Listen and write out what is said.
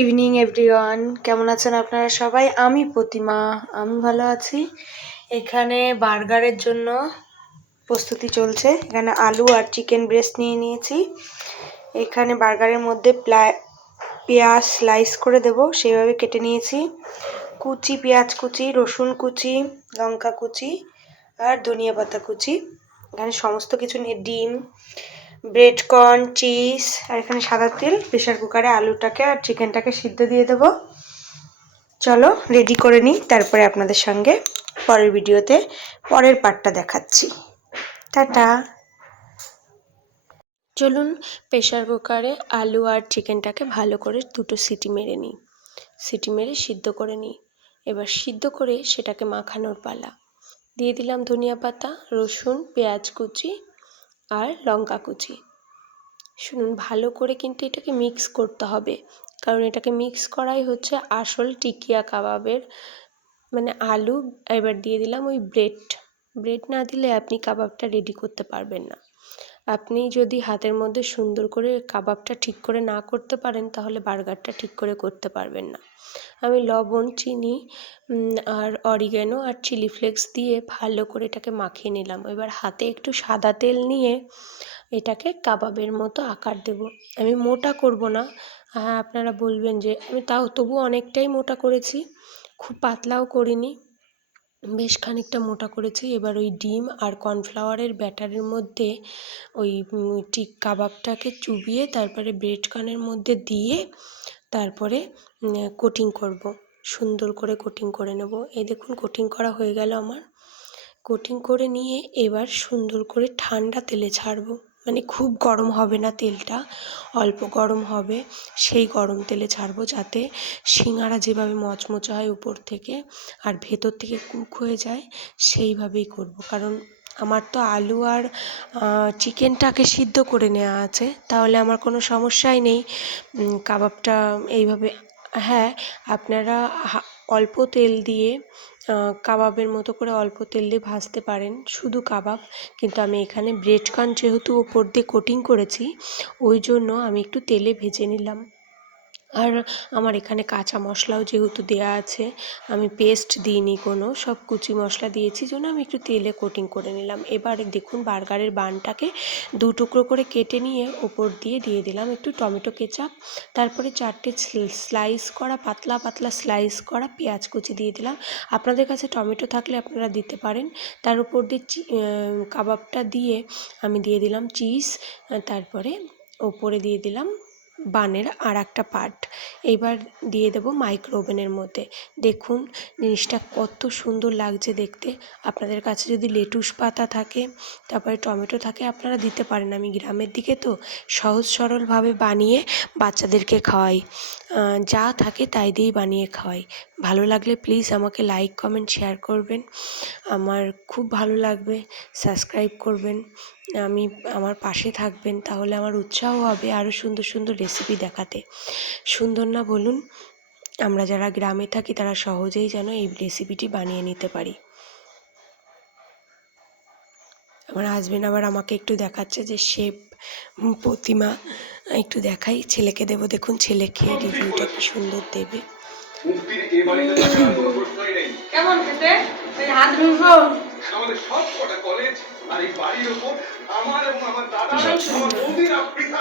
Evening everyone, কেমন আছেন আপনারা সবাই? আমি প্রতিমা, আমি ভালো আছি। এখানে বার্গারের জন্য প্রস্তুতি চলছে। এখানে আলু আর চিকেন ব্রেস্ট নিয়ে নিয়েছি। এখানে বার্গারের মধ্যে পেঁয়াজ স্লাইস করে দেব, সেইভাবে কেটে নিয়েছি। কুচি পেঁয়াজ কুচি, রসুন কুচি, লঙ্কা কুচি আর ধনিয়া পাতা কুচি। এখানে সমস্ত কিছু নিয়ে ডিম, ব্রেড কর্ন, চিজ আর এখানে সাদা তেল। প্রেশার কুকারে আলুটাকে আর চিকেনটাকে সিদ্ধ দিয়ে দেবো। চলো রেডি করে নিই, তারপরে আপনাদের সঙ্গে পরের ভিডিওতে পরের পার্টটা দেখাচ্ছি। টাটা। চলুন প্রেশার কুকারে আলু আর চিকেনটাকে ভালো করে দুটো সিটি মেরে নিই। সিটি মেরে সিদ্ধ করে নিই। এবার সিদ্ধ করে সেটাকে মাখানোর পালা। দিয়ে দিলাম ধনিয়া পাতা, রসুন, পেঁয়াজ কুচি আর লঙ্কা কুচি। শুনুন, ভালো করে কিন্তু এটাকে মিক্স করতে হবে, কারণ এটাকে মিক্স করাই হচ্ছে আসল টিকিয়া কাবাবের মানে আলু। এবার দিয়ে দিলাম ওই ব্রেড না দিলে আপনি কাবাবটা রেডি করতে পারবেন না। আপনি যদি হাতের মধ্যে সুন্দর করে কাবাবটা ঠিক করে না করতে পারেন, তাহলে বার্গারটা ঠিক করে করতে পারবেন না। আমি লবণ, চিনি আর অরিগ্যানো আর চিলি ফ্লেক্স দিয়ে ভালো করে এটাকে মাখিয়ে নিলাম। এবার হাতে একটু সাদা তেল নিয়ে এটাকে কাবাবের মতো আকার দেব। আমি মোটা করব না। হ্যাঁ, আপনারা বলবেন যে আমি তবু অনেকটাই মোটা করেছি, খুব পাতলাও করিনি, বেশ খানিকটা মোটা করেছি। এবার ওই ডিম আর কর্নফ্লাওয়ারের ব্যাটারের মধ্যে ওই ঠিক কাবাবটাকে চুবিয়ে তারপরে ব্রেড কর্নের মধ্যে দিয়ে তারপরে কোটিং করব। সুন্দর করে কোটিং করে নেব। এই দেখুন, কোটিং করা হয়ে গেল আমার। কোটিং করে নিয়ে এবার সুন্দর করে ঠান্ডা তেলে ছাড়বো। মানে খুব গরম হবে না তেলটা, অল্প গরম হবে, সেই গরম তেলে ছাড়বো, যাতে সিঙাড়া যেভাবে মচমচে হয় উপর থেকে আর ভেতর থেকে কুক হয়ে যায়, সেইভাবেই করব। কারণ আমার তো আলু আর চিকেনটাকে সিদ্ধ করে নেওয়া আছে, তাহলে আমার কোনো সমস্যাই নেই কাবাবটা এইভাবে। হ্যাঁ, আপনারা অল্প তেল দিয়ে কাবাবের মতো করে অল্প তেল দিয়ে ভাজতে পারেন, শুধু কাবাব। কিন্তু আমি এখানে ব্রেড কর্ন যেহেতু ওপর দিয়ে কোটিং করেছি, ওই জন্য আমি একটু তেলে ভেজে নিলাম। আর আমার এখানে কাঁচা মশলাও যেহেতু দেয়া আছে, আমি পেস্ট দিইনি কোনো, সব কুচি মশলা দিয়েছি, জন্য আমি একটু তেলে কোটিং করে নিলাম। এবার দেখুন, বার্গারের বানটাকে দু টুকরো করে কেটে নিয়ে ওপর দিয়ে দিলাম একটু টমেটো কেচাপ। তারপরে 4টে স্লাইস করা পাতলা পাতলা স্লাইস করা পেঁয়াজ কুচি দিয়ে দিলাম। আপনাদের কাছে টমেটো থাকলে আপনারা দিতে পারেন। তার উপর দিয়ে কাবাবটা দিয়ে আমি দিয়ে দিলাম চিজ, তারপরে ওপরে দিয়ে দিলাম বানের আর একটা পার্ট। এইবার দিয়ে দেবো মাইক্রো ওভেনের মধ্যে। দেখুন জিনিসটা কত সুন্দর লাগছে দেখতে। আপনাদের কাছে যদি লেটুস পাতা থাকে, তারপরে টমেটো থাকে, আপনারা দিতে পারেন। আমি গ্রামের দিকে তো সহজ সরলভাবে বানিয়ে বাচ্চাদেরকে খাওয়াই, যা থাকে তাই দিয়েই বানিয়ে খাওয়াই। ভালো লাগলে প্লিজ আমাকে লাইক, কমেন্ট, শেয়ার করবেন, আমার খুব ভালো লাগবে। সাবস্ক্রাইব করবেন, আমার পাশে থাকবেন, তাহলে আমার উৎসাহ হবে আরও সুন্দর সুন্দর রেসিপি দেখাতে। সুন্দর না বলুন? আমরা যারা গ্রামে থাকি তারা সহজেই যেন এই রেসিপিটি বানিয়ে নিতে পারি। আমার হাজবেন্ড আবার আমাকে একটু দেখাচ্ছে যে শেফ প্রতিমা, একটু দেখাই, ছেলেকে দেবো। দেখুন ছেলে খেয়ে রিভিউটা কি সুন্দর দেবে। কেমন খেতে? হাত ধুবো। আমাদের সব কটা কলেজ আর এই বাড়ির উপর আমার এবং আমার দাদা আমার বৌদির আফ্রিকা